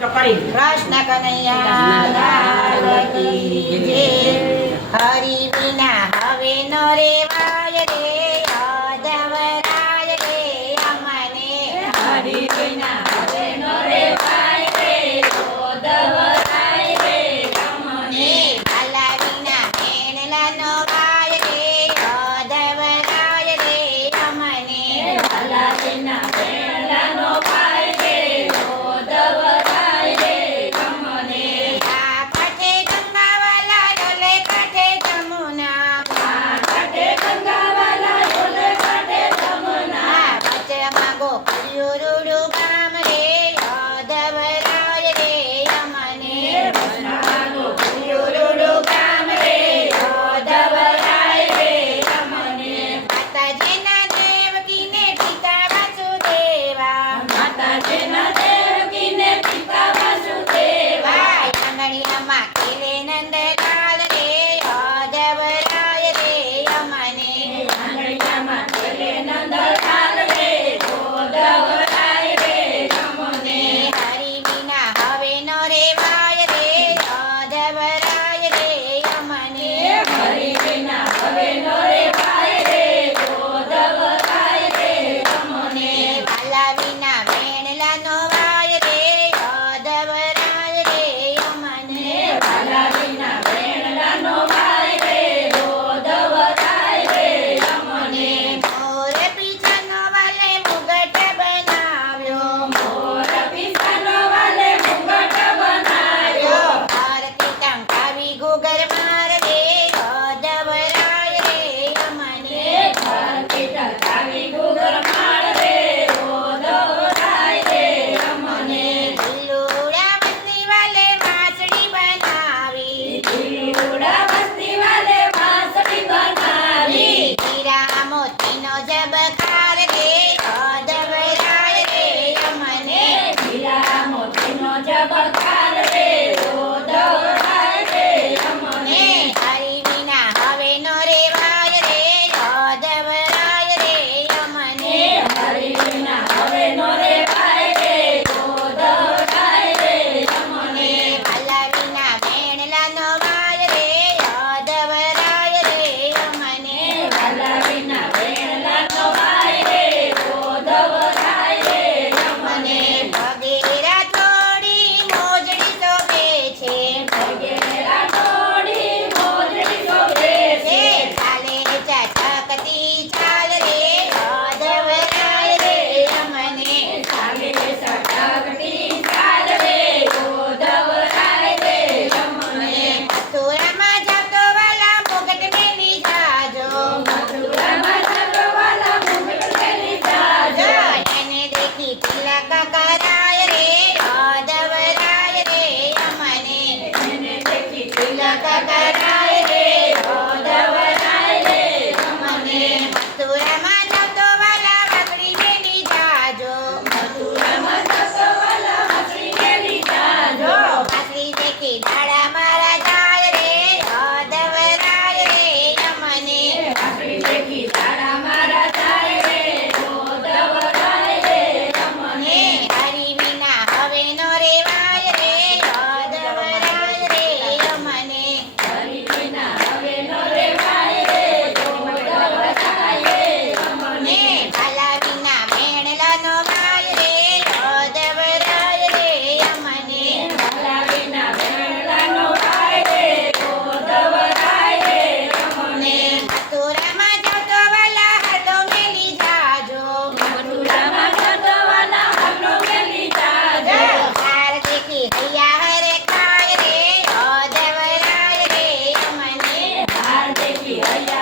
કૃષ્ણ કનૈયા હરિ વિના હવે નો રેવાય રે. llena de criatura maligna. yeah